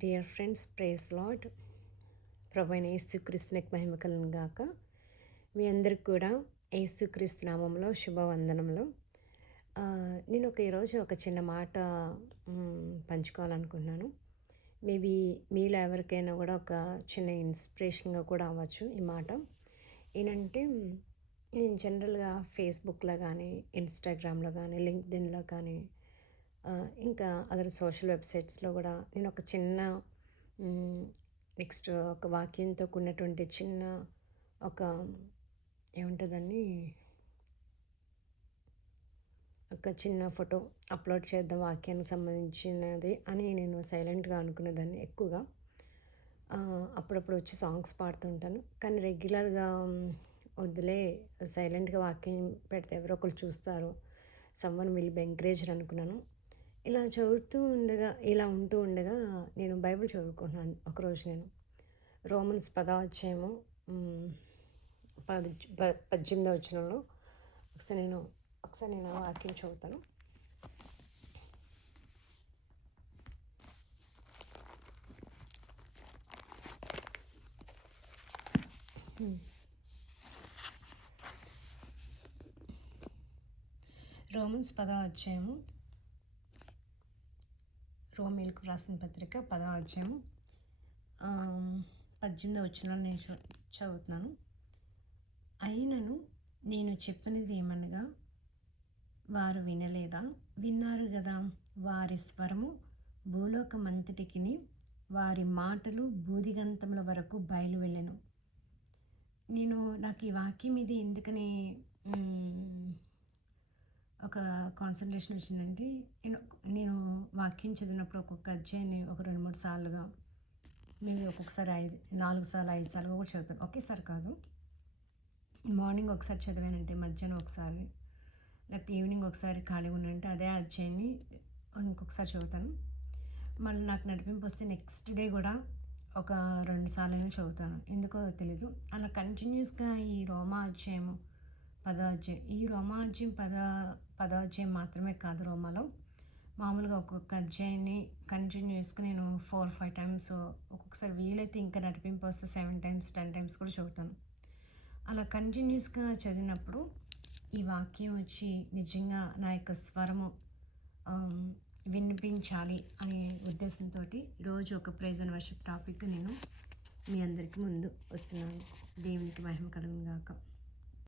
Dear friends, praise lord. ప్రభువైన యేసుక్రీస్తునికి మహిమ కలుగును గాక. మీ అందరికి కూడా యేసుక్రీస్తు నామంలో శుభవందనములు. నేను ఈరోజు ఒక చిన్న మాట పంచుకోవాలనుకుంటున్నాను. మేబీ మీలో ఎవరికైనా కూడా ఒక చిన్న ఇన్స్పిరేషన్గా కూడా అవ్వచ్చు ఈ మాట. ఏంటంటే, నేను జనరల్గా ఫేస్బుక్లో కానీ, ఇన్స్టాగ్రామ్లో కానీ, లింక్డ్ఇన్లో కానీ, ఇంకా అదర్ సోషల్ వెబ్సైట్స్లో కూడా నేను ఒక చిన్న నెక్స్ట్ ఒక వాక్యంతో కూడినటువంటి చిన్న ఒక ఏముంటుందని ఒక చిన్న ఫోటో అప్లోడ్ చేద్దాం వాక్యానికి సంబంధించినది అని నేను సైలెంట్గా అనుకునేదాన్ని. ఎక్కువగా అప్పుడప్పుడు వచ్చి సాంగ్స్ పాడుతుంటాను, కానీ రెగ్యులర్గా వద్దులే, సైలెంట్గా వాక్యం పెడితే ఎవరో ఒకరు చూస్తారు, సమ్వన్ విల్ బి ఎంకరేజ్డ్ అనుకున్నాను. ఇలా చదువుతూ ఉండగా, ఇలా ఉంటూ ఉండగా నేను బైబిల్ చదువుకుంటున్నాను. ఒకరోజు నేను రోమన్స్ 10వ అధ్యాయము 18వ వచనంలో ఒకసారి నేను ఆ వాక్యం చదువుతాను. రోమన్స్ 10వ అధ్యాయము, రోమీలకు రాసిన పత్రిక 10వ అధ్యాయము 18వ వచనంలో నేను చదువుతున్నాను. అయినను నేను చెప్పినది ఏమనగా, వారు వినలేదా? విన్నారు కదా. వారి స్వరము భూలోకమంతటికిని, వారి మాటలు బూదిగంతముల వరకు బయలు వెళ్ళెను. నాకు ఈ వాక్యం ఇది ఎందుకని ఒక కాన్సన్ట్రేషన్ వచ్చిందంటే, నేను వాక్యం చదివినప్పుడు ఒక్కొక్క అధ్యాయాన్ని ఒక 2-3 సార్లుగా, మేము ఒక్కొక్కసారి 4 సార్లు 5 సార్లుగా కూడా చదువుతాను. ఒకేసారి కాదు. మార్నింగ్ ఒకసారి చదివానంటే మధ్యాహ్నం ఒకసారి, లేకపోతే ఈవినింగ్ ఒకసారి ఖాళీగా ఉన్నానంటే అదే అధ్యాయాన్ని ఇంకొకసారి చదువుతాను. మళ్ళీ నాకు నడిపింపు వస్తే నెక్స్ట్ డే కూడా ఒక 2 సార్లైనా చదువుతాను. ఎందుకో తెలీదు. అలా కంటిన్యూస్గా ఈ రోమా అధ్యాయము 10వ అధ్యాయం, ఈ రోమా అధ్యాయం 10వ అధ్యాయం మాత్రమే కాదు, రోమాలో మామూలుగా ఒక్కొక్క అధ్యాయాన్ని కంటిన్యూస్గా నేను 4-5 టైమ్స్, ఒక్కొక్కసారి వీలైతే ఇంకా నడిపింపు వస్తే 7 టైమ్స్ 10 టైమ్స్ కూడా చదువుతాను. అలా కంటిన్యూస్గా చదివినప్పుడు ఈ వాక్యం వచ్చి నిజంగా నా యొక్క స్వరము వినిపించాలి అనే ఉద్దేశంతో ఈరోజు ఒక ప్రైజ్ అండ్ వర్షిప్ టాపిక్ నేను మీ అందరికీ ముందు వస్తున్నాను. దేవునికి మహిమ కలుగును గాక.